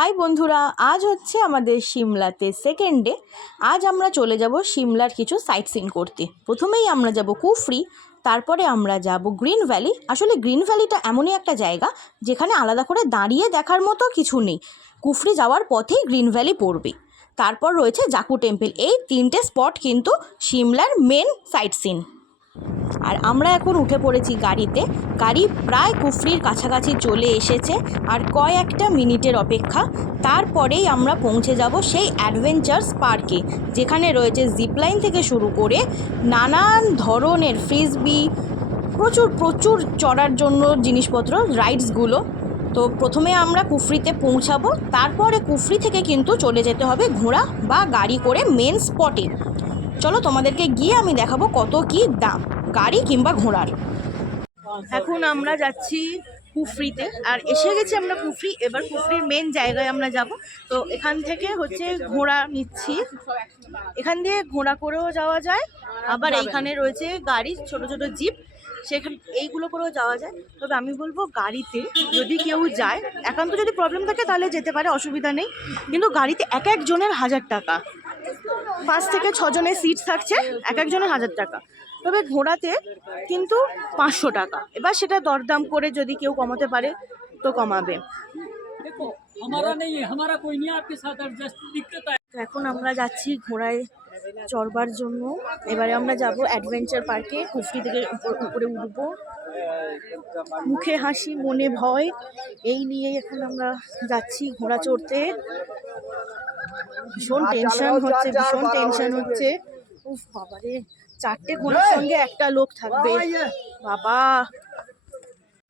High বন্ধুরা, আজ হচ্ছে আমাদের সিমলাতে সেকেন্ড ডে। আজ আমরা চলে যাব সিমলার কিছু সাইট সিন করতে। প্রথমেই আমরা যাব কুফরি, তারপরে আমরা যাব গ্রিন ভ্যালি। আসলে গ্রিন ভ্যালিটা এমনই একটা জায়গা যেখানে আলাদা করে দাঁড়িয়ে দেখার মতো কিছু নেই। কুফরি যাওয়ার পথেই গ্রিন ভ্যালি পড়বে। তারপর রয়েছে জাকু টেম্পল। এই তিনটে স্পট কিন্তু সিমলার মেন সাইট সিন। আর আমরা এখন উঠে পড়েছি গাড়িতে। গাড়ি প্রায় কুফরির কাছাকাছি চলে এসেছে, আর কয়েকটা মিনিটের অপেক্ষা। তারপরেই আমরা পৌঁছে যাব সেই অ্যাডভেঞ্চার্স পার্কে, যেখানে রয়েছে জিপলাইন থেকে শুরু করে নানান ধরনের ফ্রিসবি, প্রচুর চড়ার জন্য জিনিসপত্র, রাইডসগুলো। তো প্রথমে আমরা কুফরিতে পৌঁছাবো, তারপরে কুফরি থেকে কিন্তু চলে যেতে হবে ঘোড়া বা গাড়ি করে মেন স্পটে। চলো তোমাদেরকে গিয়ে আমি দেখাবো কত কি দাম গাড়ি কিংবা ঘোড়ার। এখন আমরা যাচ্ছি কুফরিতে, আর এসে গেছি আমরা কুফরি। এবার কুফরির মেন জায়গায় আমরা যাব। তো এখান থেকে হচ্ছে ঘোড়া নিচ্ছি, এখান দিয়ে ঘোড়া করেও যাওয়া যায়, আবার এইখানে রয়েছে গাড়ি, ছোট ছোট জিপ, সেখানে এইগুলো করেও যাওয়া যায়। তবে আমি বলবো গাড়িতে যদি কেউ যায়, একান্ত যদি প্রবলেম থাকে তাহলে যেতে পারে, অসুবিধা নেই। কিন্তু গাড়িতে এক একজনের 1000 টাকা, 5 থেকে 6 জনের সিট থাকছে, এক একজনের 1000 টাকা। তবে ঘোড়াতে কিন্তু 500 টাকা। এবার সেটা দরদাম করে যদি কেউ কমাতে পারে তো কমাবে। এখন আমরা যাচ্ছি ঘোড়ায় চড়বার জন্য। এবারে আমরা যাব অ্যাডভেঞ্চার পার্কে। কুফরি থেকে উপরে উঠবো, মুখে হাসি মনে ভয়, এই নিয়েই এখন আমরা যাচ্ছি ঘোড়া চড়তে। ভীষণ টেনশন হচ্ছে। উফ বাবারে, 4টে ঘোড়ার সঙ্গে একটা লোক থাকবে, বাবা।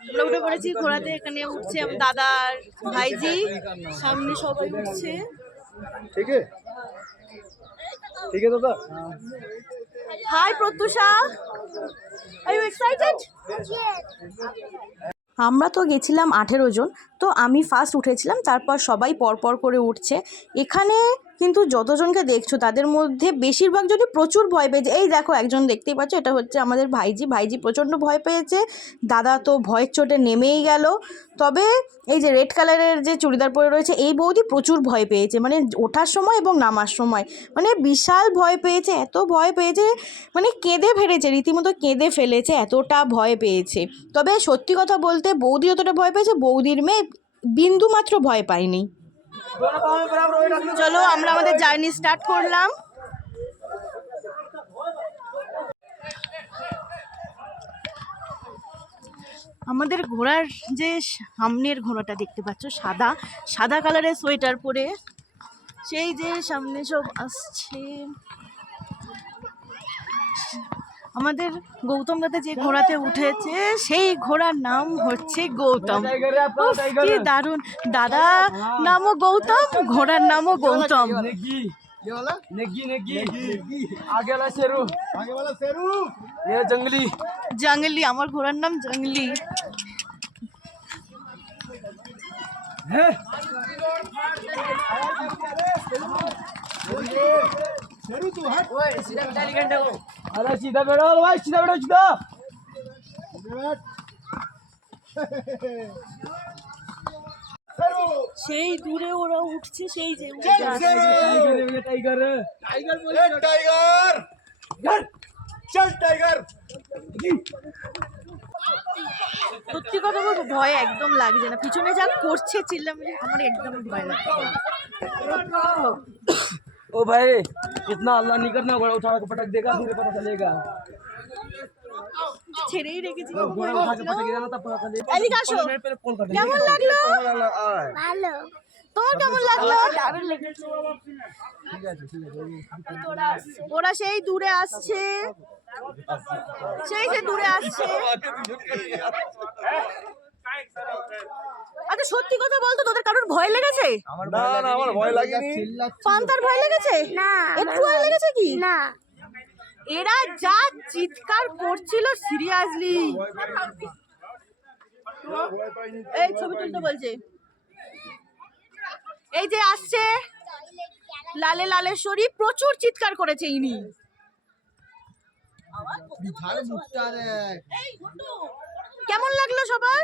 আমরা উঠে পড়েছি ঘোড়াতে। এখানে উঠছে দাদার ভাইজি, সামনে সবাই উঠছে। ঠিক আছে দাদা। Hi Pratyusha, are you excited? আমরা তো গেছিলাম 18 জন, তো আমি ফার্স্ট উঠেছিলাম, তারপর সবাই পরপর করে উঠছে। এখানে কিন্তু যতজনকে দেখছো তাদের মধ্যে বেশিরভাগ যদি প্রচুর ভয় পেয়েছে। এই দেখো একজন দেখতেই পাচ্ছ, এটা হচ্ছে আমাদের ভাইজি প্রচণ্ড ভয় পেয়েছে। দাদা তো ভয়ের চোটে নেমেই গেল। তবে এই যে রেড কালারের যে চুড়িদার পরে রয়েছে এই বৌদি প্রচুর ভয় পেয়েছে, মানে ওঠার সময় এবং নামার সময়, মানে বিশাল ভয় পেয়েছে। এত ভয় পেয়েছে মানে কেঁদে ফেলেছে, রীতিমতো কেঁদে ফেলেছে, এতটা ভয় পেয়েছে। তবে সত্যি কথা বলতে বৌদি যতটা ভয় পেয়েছে, বৌদির মেয়ে বিন্দু মাত্র ভয় পায়নি। চলো আমরা আমাদের জার্নি স্টার্ট করলাম। আমাদের ঘোড়ার যে সামনের ঘোড়াটা দেখতে পাচ্ছ, সাদা কালারের সোয়েটার পরে, সেই যে সামনে সব আসছে। আমাদের গৌতম দাদা যে ঘোড়াতে উঠেছে সেই ঘোড়ার নাম হচ্ছে গৌতম। কি দারুণ, দাদা নামও গৌতম, ঘোড়ার নামও গৌতম। জঙ্গলি, আমার ঘোড়ার নাম জঙ্গলি। अरे सीधा बैठो भाई, सीधा बैठो, सीधा। সেই দূরে ওরা উঠছে, সেই যে टाइगर चल टाइगर। সত্যি কথা বলবো, ভয় একদম লাগছে না। পিছনে যা করছে চিল্লামিল্লি, আমার একদম ভয় লাগছে। ओ भाई इतना अल्लाह नहीं करना, बड़ा उठा के पटक देगा, फिर पता चलेगा। ছেড়েই রেখেছি। घोड़ा उठा के पटक देगा ना तब पता चलेगा। এদিকে আসো। কেমন লাগলো? ভালো। তোমার কেমন লাগলো? দারুণ লেগেছে। ওরা সেই দূরে আসছে, সেই যে দূরে আসছে। আচ্ছা সত্যি কথা বলতো, তোদের কারোর ভয় লেগেছে? না না, আমার ভয় লাগেনি। পান্তার ভয় লেগেছে? না, একটু ভয় লেগেছে কি? না। এরা যা চিৎকার করছিল, সিরিয়াসলি। এই ছবি তুলতে বলছে। এই যে আসছে লালেশ্বরী, প্রচুর চিৎকার করেছে ইনি। কেমন লাগলো সবার?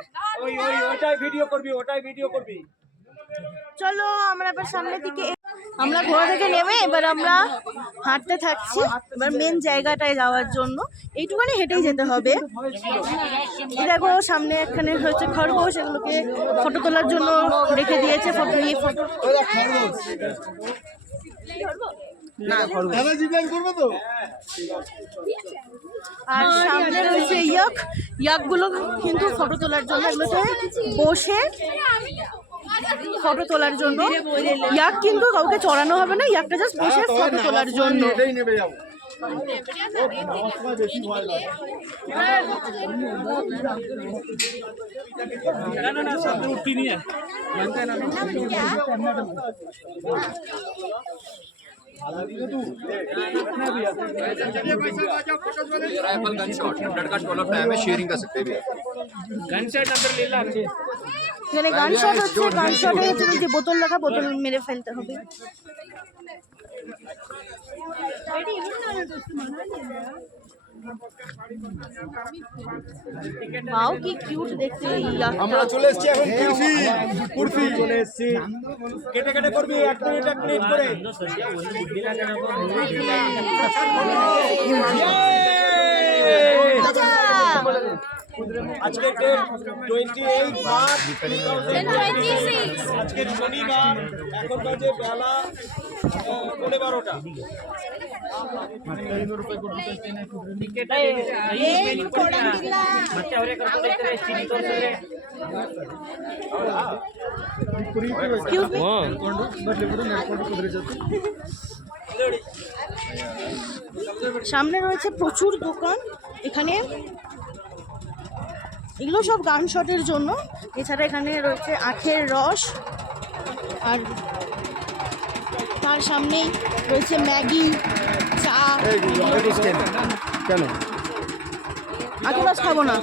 ওটাই ভিডিও করবি। চলো আমরা এবার সামনের দিকে আমরা ঘোড়া থেকে নেমে এবার আমরা হাঁটতে থাকছি এবার মেন জায়গাটায় যাওয়ার জন্য। এইটুখানি হেঁটেই যেতে হবে। এই দেখো সামনে এখানে হচ্ছে খরগোশ, এগুলোকে ফটো তোলার জন্য রেখে দিয়েছে। ফটো নিয়ে ফটো আর সামনে রয়েছে ইয়াকগুলো কিন্তু ফটো তোলার জন্য, এগুলোতে বসে ফটো তোলার জন্য। ইয়াক কিন্তু কাউকে চড়ানো হবে না, ইয়াকটা জাস্ট বসে ফটো তোলার জন্য। राइफल गन शॉट लड़का शॉट ऑफ टाइम है शेयरिंग कर सकते हैं भैया गन सेट अंदर ले ला এখানে গান শট হচ্ছে, গান শটে হচ্ছে যে বোতল রাখা, বোতল মেরে ফেলতে হবে। वाओ কি কিউট দেখতে ইয়াকটা। আমরা চলে এসেছি এখন কুরফি চলে এসেছি। কেটে কেটে করবি 1 মিনিট করে। আজকে ডেট 28 মার্চ 2026, আজকে শনিবার, এখন বাজে বেলা 12:30। সামনে রয়েছে প্রচুর দোকান। এখানে এগুলো সব গান শটের জন্য। এছাড়া এখানে রয়েছে আখের রস, আর তার সামনেই রয়েছে ম্যাগি, চা। কেন আখের রস খাবো না,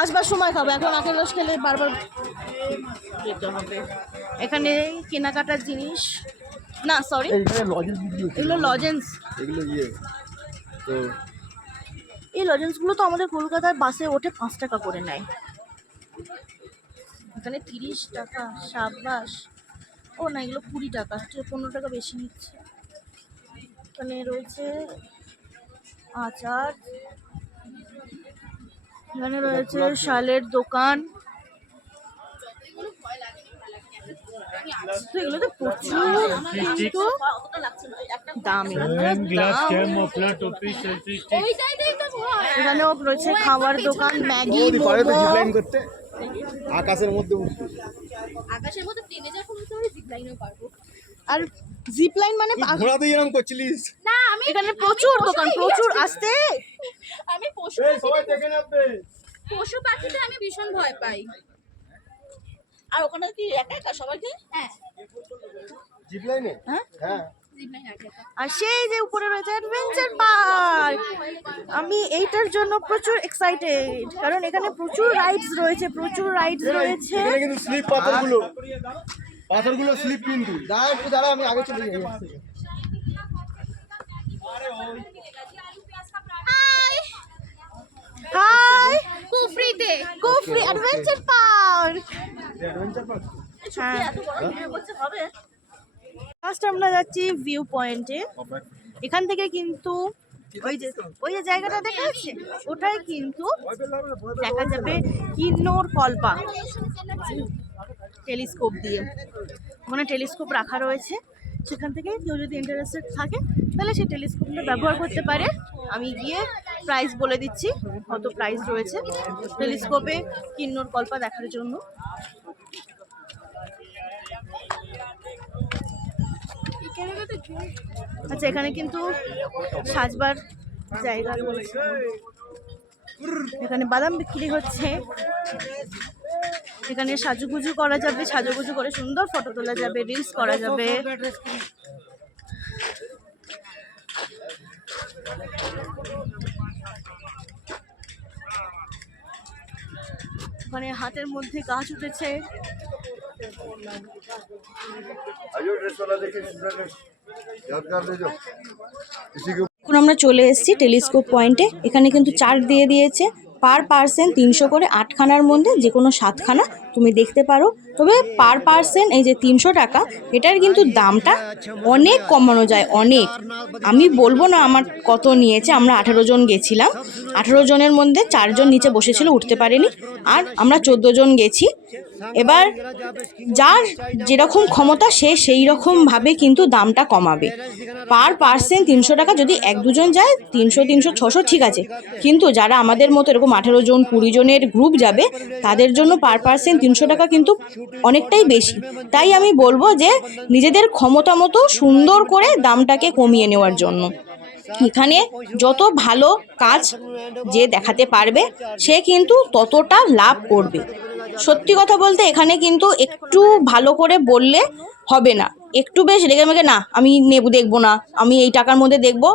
আসবার সময় খাবো। এখন আখের রস খেলে বারবার যেতে হবে। এখানে কেনাকাটার জিনিস, না সরি এগুলো লজেন্স। এগুলো তো এই লজেন্সগুলো তো আমাদের কলকাতার বাসে ওঠে 5 টাকা করে নেয়, এখানে 30 টাকা। সাবাস। ও না, এগুলো 20 টাকা, 15 টাকা বেশি নিচ্ছে। এখানে রয়েছে আচার, এখানে রয়েছে শালের দোকান। তো এগুলোতে প্রচুর কিন্তু দাম। এখানেও রয়েছে খাবার দোকান, ম্যাগি, মোমো। করতে আকাশের মধ্যে উঠতে, আকাশের মধ্যে প্লেনে যখন উঠতে হবে জিপ লাইনেও পারবো। আর জিপ লাইন মানে ঘোড়াতে এরকম করছিলিস? না আমি এখানে প্রচুর দোকান, প্রচুর। আসতে আমি পশু এই সবাই দেখে নেবে। পশু পাখিতে আমি ভীষণ ভয় পাই। আর ওখানে কি একা একা সবাইকে? হ্যাঁ জিপ লাইনে? হ্যাঁ। হ্যাঁ। জিপ লাইন আছে। আর সেই যে উপরে রয়েছে অ্যাডভেঞ্চার পার্ক। আমি এইটার জন্য প্রচুর এক্সাইটেড, কারণ এখানে প্রচুর রাইডস রয়েছে, প্রচুর রাইডস রয়েছে। এখানে কিন্তু স্লিপ পাথরগুলো স্লিপ কিন্তু। দাঁড়া একটু দাঁড়া, আমি আগে চলে যাই। হাই, কুফরিতে কুফরি adventure park. Adventure park. First আমরা যাচ্ছি ভিউ পয়েন্টে। এখান থেকে কিন্তু ওই যে জায়গাটা দেখা যাচ্ছে, ওটাই কিন্তু দেখা যাবে কিন্নর কল্পা টেলিস্কোপ দিয়ে। ওখানে টেলিস্কোপ রাখা রয়েছে, সেখান থেকে কেউ যদি ইন্টারেস্টেড থাকে তাহলে সেই টেলিস্কোপটা ব্যবহার করতে পারে। আমি গিয়ে প্রাইস বলে দিচ্ছি, কত প্রাইস রয়েছে টেলিস্কোপে কিন্নর কল্পা দেখার জন্য। আচ্ছা, এখানে কিন্তু সাজবার জায়গা রয়েছে। এখানে বাদাম বিক্রি হচ্ছে, এখানে সাজুগুজু করা যাবে, সাজুগুজু করে সুন্দর ফটো তোলা যাবে, রিলস করা যাবে। ওখানে হাতের মধ্যে গাছ উঠেছে। এখন আমরা চলে এসেছি টেলিস্কোপ পয়েন্টে। এখানে কিন্তু চার্ট দিয়ে দিয়েছে, পার পার্সন 300 করে 8খানার মধ্যে যে কোনো 7খানা তুমি দেখতে পারো। তবে পার পার্সন এই যে 300 টাকা, এটার কিন্তু দামটা অনেক কমানো যায়, অনেক। আমি বলবো না আমার কত নিয়েছে, আমরা 18 জন গেছিলাম। 18 জনের মধ্যে 4 জন নিচে বসেছিল, উঠতে পারেনি, আর আমরা 14 জন গেছি। এবার যার যেরকম ক্ষমতা সে সেই রকমভাবে কিন্তু দামটা কমাবে। পার পার্সন 300 টাকা, যদি 1-2 জন যায় 300, 300, 600 ঠিক আছে, কিন্তু যারা আমাদের মতো এরকম 18 জন 20 জনের গ্রুপ যাবে তাদের জন্য পার পার্সন 300 টাকা কিন্তু অনেকটাই বেশি। তাই আমি বলবো যে নিজেদের ক্ষমতা মতো সুন্দর করে দামটাকে কমিয়ে নেওয়ার জন্য। এখানে যত ভালো কাজ যে দেখাতে পারবে সে কিন্তু ততটা লাভ করবে। সত্যি কথা বলতে এখানে কিন্তু একটু ভালো করে বললে হবে না, একটু বেশ রেগে মেগে না আমি দেখবো না, আমি এই টাকার মধ্যে দেখবো,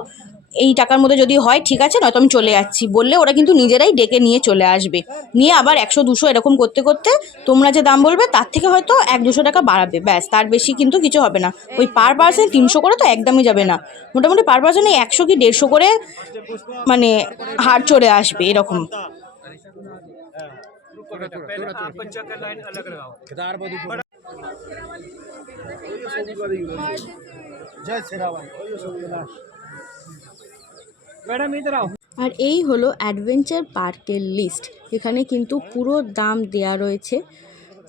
এই টাকার মধ্যে যদি হয় ঠিক আছে, নয়তো আমি চলে যাচ্ছি বললে ওরা কিন্তু নিজেরাই ডেকে নিয়ে চলে আসবে। নিয়ে আবার 100-200 এরকম করতে করতে তোমরা যে দাম বলবে তার থেকে হয়তো 1-200 টাকা বাড়াবে, ব্যাস, তার বেশি কিন্তু কিছু হবে না। ওই পার পার্সন 300 করে তো একদমই যাবে না, মোটামুটি পার পার্সনে 100 কি 150 করে মানে হার চড়ে আসবে এরকম। আর এই হলো অ্যাডভেঞ্চার পার্কের লিস্ট। এখানে কিন্তু পুরো দাম দেয়া রয়েছে।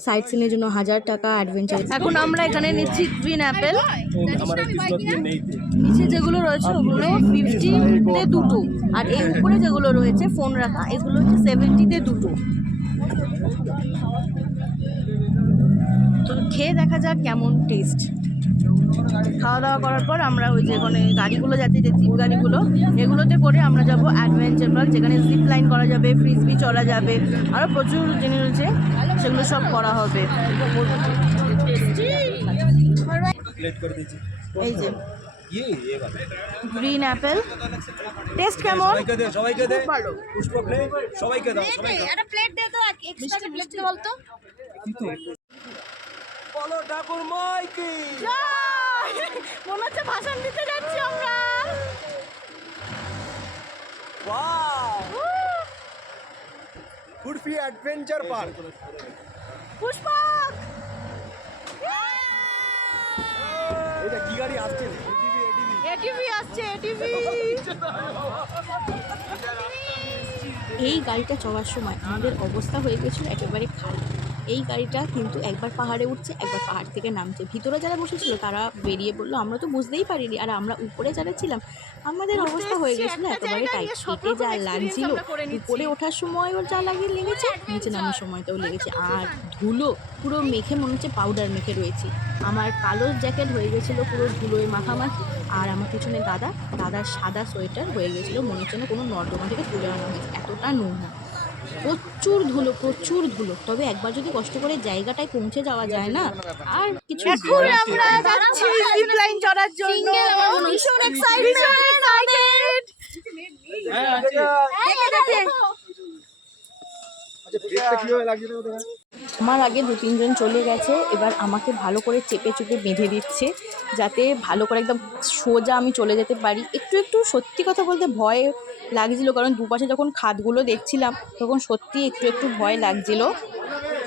সাইট সিনের জন্য 1000 টাকা অ্যাডভেঞ্চার। এখন আমরা এখানে নিচ্ছি গ্রিন অ্যাপেল, নিচে যেগুলো রয়েছে ওগুলো 50-তে দুটো, আর এই উপরে যেগুলো রয়েছে ফোন রাখা এগুলো হচ্ছে 70-তে দুটো। তো খেয়ে দেখা যাক কেমন টেস্ট। খাওয়া দাওয়া করার পর আমরা ওই যেখানে গাড়িগুলো যাচ্ছে, যে জিপ গাড়িগুলো, এগুলোতে করে আমরা যাব অ্যাডভেঞ্চার পার্ক, যেখানে জিপ লাইন করা যাবে, ফ্রিসবি চলা যাবে, আরও প্রচুর জিনিস রয়েছে, সেগুলো সব করা হবে। এই যে গ্রিন অ্যাপেল, টেস্ট কেমন? সবাইকে দে ভালো। পুষ্প প্লেট সবাইকে দাও, সবাইকে একটা প্লেট দে তো, এক্সট্রা প্লেট দে বলতো। বলো ঠাকুর মাইকি। মনে হচ্ছে ভাষণ দিতে যাচ্ছি আমরা। ওয়াও, কুরফি অ্যাডভেঞ্চার পার্ক। পুষ্পক, এটা কি গাড়ি আসছে? এটিভি আসছে, এটিভি। এই গাড়িটা চলার সময় আমাদের অবস্থা হয়ে গেছিল একেবারে খারাপ। এই গাড়িটা কিন্তু একবার পাহাড়ে উঠছে, একবার পাহাড় থেকে নামছে। ভিতরে যারা বসেছিল তারা বেরিয়ে পড়লো, আমরা তো বুঝতেই পারিনি। আর আমরা উপরে যারা ছিলাম আমাদের অবস্থা হয়ে গেছিলো একেবারে টাইট। হেঁটে যা লাগছিল, উপরে ওঠার সময়ও যা লেগেছে, নিচে নামার সময়টাও লেগেছে। আর ধুলো পুরো মেখে মনে হচ্ছে পাউডার মেখে রয়েছি। আমার কালো জ্যাকেট হয়ে গেছিলো পুরো ধুলোয় মাখামাখি, আর আমার পিছনে দাদার সাদা সোয়েটার হয়ে গেছিলো মনে হচ্ছে না কোনো নর্দমা থেকে তুলে আনা হয়েছে, এতটা নোংরা। প্রচুর ধুলো, প্রচুর ধুলো। তবে একবার যদি কষ্ট করে জায়গাটায় পৌঁছে যাওয়া যায় না, আর কিছু। এখন আমরা যাচ্ছি জিপ লাইন চড়ার জন্য। ভীষণ এক্সাইটেড। আমার আগে 2-3 জন চলে গেছে, এবার আমাকে ভালো করে চেপে চুপে বেঁধে দিচ্ছে যাতে ভালো করে একদম সোজা আমি চলে যেতে পারি। একটু একটু সত্যি কথা বলতে ভয় লাগছিল, কারণ দুপাশে যখন খাদগুলো দেখছিলাম তখন সত্যি একটু একটু ভয় লাগছিল,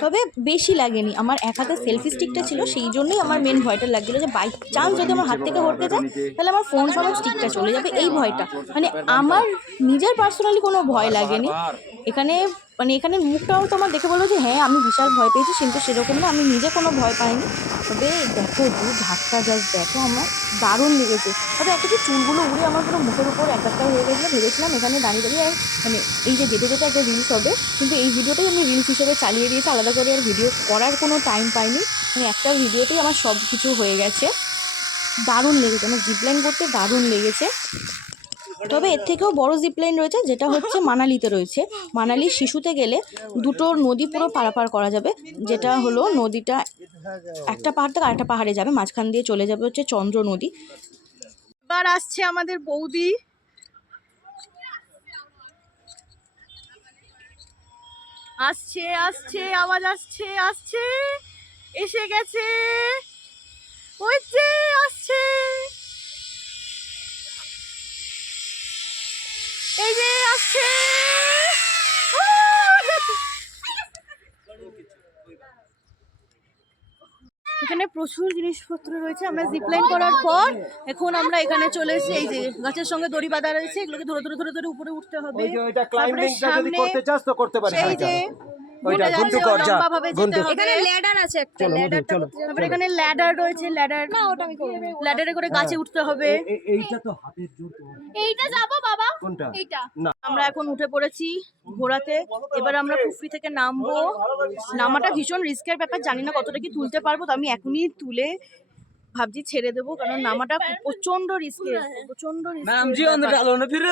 তবে বেশি লাগেনি। আমার এক হাতে সেলফি স্টিকটা ছিল, সেই জন্যই আমার মেন ভয়টা লাগছিলো যে বাই চান্স যদি আমার হাত থেকে হটকে যায় তাহলে আমার ফোন সমেত স্টিকটা চলে যাবে, এই ভয়টা। মানে আমার নিজের পার্সোনালি কোনো ভয় লাগেনি এখানে। মানে এখানে মুখটাও তো আমার দেখে বলবো যে হ্যাঁ আমি বিশাল ভয় পেয়েছি, কিন্তু সেরকম না, আমি নিজে কোনো ভয় পাইনি। তবে দেখো ঝাঁকটা জাস্ট দেখো, আমার দারুণ লেগেছে। তবে একটা যে চুলগুলো উড়ে আমার পুরো মুখের উপর একটা হয়ে গেছিলো, ভেবেছিলাম এখানে দাঁড়িয়ে দাঁড়িয়ে মানে এই যে যেতে যেতে একটা রিলস হবে, কিন্তু এই ভিডিওটাই আমি রিলস হিসেবে চালিয়ে দিয়েছি, আলাদা করে আর ভিডিও করার কোনো টাইম পাইনি। মানে একটা ভিডিওতেই আমার সব কিছু হয়ে গেছে। দারুণ লেগেছে, আমার জিপলাইন করতে দারুণ লেগেছে। তবে এর থেকেও বড় জিপলাইন রয়েছে, যেটা হচ্ছে মানালিতে রয়েছে। মানালির শিশুতে গেলে দুটো নদী পুরো পারাপার করা যাবে, যেটা হলো নদীটা একটা পাহাড় থেকে আরেকটা পাহাড়ে যাবে, মাঝখান দিয়ে চলে যাবে হচ্ছে চন্দ্র নদী। এবার আসছে আমাদের বৌদি, আসছে আসছে আওয়াজ আসছে, আসছে, এসে গেছে, ওই যে আসছে, এই যে আসছে। এখানে প্রচুর জিনিসপত্র রয়েছে। আমরা জিপলাইন করার পর এখন আমরা এখানে চলে এসেছি। এই যে গাছের সঙ্গে দড়ি বাঁধা রয়েছে, এগুলোকে ধরে ধরে ধরে ধরে উপরে উঠতে হবে। ওই যে ওইটা তারপরে ক্লাইম্বিংটা যদি সামনে করতে চাস তো করতে পারিস সেই যে ওইটা ঘুরে ঘুন্টু যাচ্ছে, কর যা লম্বাভাবে যেতে ঘুন্টু হবে। এখানে ল্যাডার আছে একটা, চলো মধু ল্যাডারটা চলো তারপরে এখানে ল্যাডার রয়েছে, ল্যাডার না ওটা আমি করব না। ল্যাডারে করে গাছে উঠতে হবে। এইটা তো হাতের জোর তোমার। এইটা যাবো বাবা, কোনটা এইটা না আমরা এখন উঠে পড়েছি ঘোড়াতে। এবার আমরা কুফরি থেকে নামবো। নামাটা ভীষণ রিস্কের ব্যাপার, জানি না কতটা কি তুলতে পারবো, তো আমি এখনই তুলে ভাবছি ছেড়ে দেবো, কারণ নামাটা প্রচন্ড রিস্কের, প্রচন্ড मैम जी अंदर রিস্কের। डालो ना फिर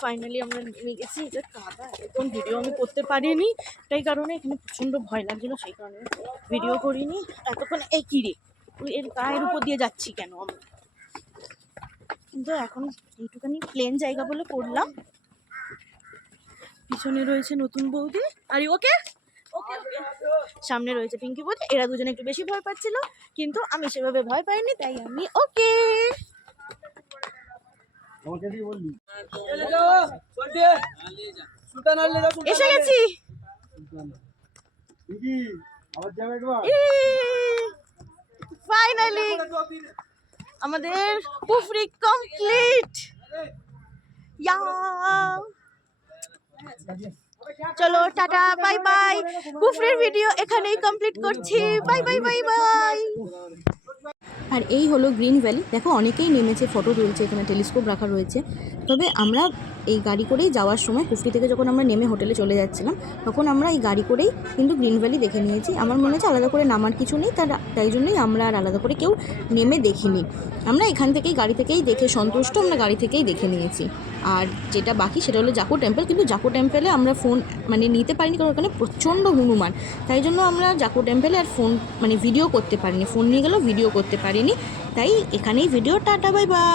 ফাইনালি আমরা নেমে গেছি। এটা কাদা, একদম ভিডিও আমি করতে পারিনি, তাই কারণে এখানে প্রচন্ড ভয় লাগছিল, সেই কারণে ভিডিও করিনি এতক্ষণ। এই কিরে তুই এর গায়ের উপর দিয়ে যাচ্ছি কেন আমরা, কিন্তু এখন এইটুখানি প্লেন জায়গা বলে করলাম। পিছনে রয়েছে নতুন বৌদি, আর ওকে ওকে ওকে সামনে রয়েছে পিঙ্কি বৌদি। এরা দুজনে একটু বেশি ভয় পাচ্ছিল, কিন্তু আমি সেভাবে ভয় পাইনি, তাই আমি ওকে। আমাকে দিয়ে বললি ले जाओ सोल्टे सुल्तान ले जाओ এসে গেছি। কি আবার যাবে একবার ফাইনালি আমাদের কুফরি কমপ্লিট। চলো টাটা বাই বাই। কুফরির ভিডিও এখানেই কমপ্লিট করছি। Bye bye bye bye. আর এই হলো গ্রিন ভ্যালি। দেখো অনেকেই নেমেছে, ফটো তুলছে, এখানে টেলিস্কোপ রাখা রয়েছে। তবে আমরা এই গাড়ি করেই যাওয়ার সময় কুফরি থেকে যখন আমরা নেমে হোটেলে চলে যাচ্ছিলাম, তখন আমরা এই গাড়ি করেই কিন্তু গ্রিন ভ্যালি দেখে নিয়েছি। আমার মনে হচ্ছে আলাদা করে নামার কিছু নেই, তাই জন্যই আমরা আর আলাদা করে কেউ নেমে দেখিনি। আমরা এখান থেকেই গাড়ি থেকেই দেখে সন্তুষ্ট, আমরা গাড়ি থেকেই দেখে নিয়েছি। আর যেটা বাকি সেটা হলো জাকো টেম্পল, কিন্তু জাকো টেম্পলে আমরা ফোন নিতে পারিনি, কারণ ওখানে প্রচণ্ড হনুমান, তাই জন্য আমরা জাকো টেম্পলে আর ফোন ভিডিও করতে পারিনি। ফোন নিয়ে গেলেও ভিডিও করতে পারিনি। তাই এখানেই ভিডিও, টাটা বাই বাই।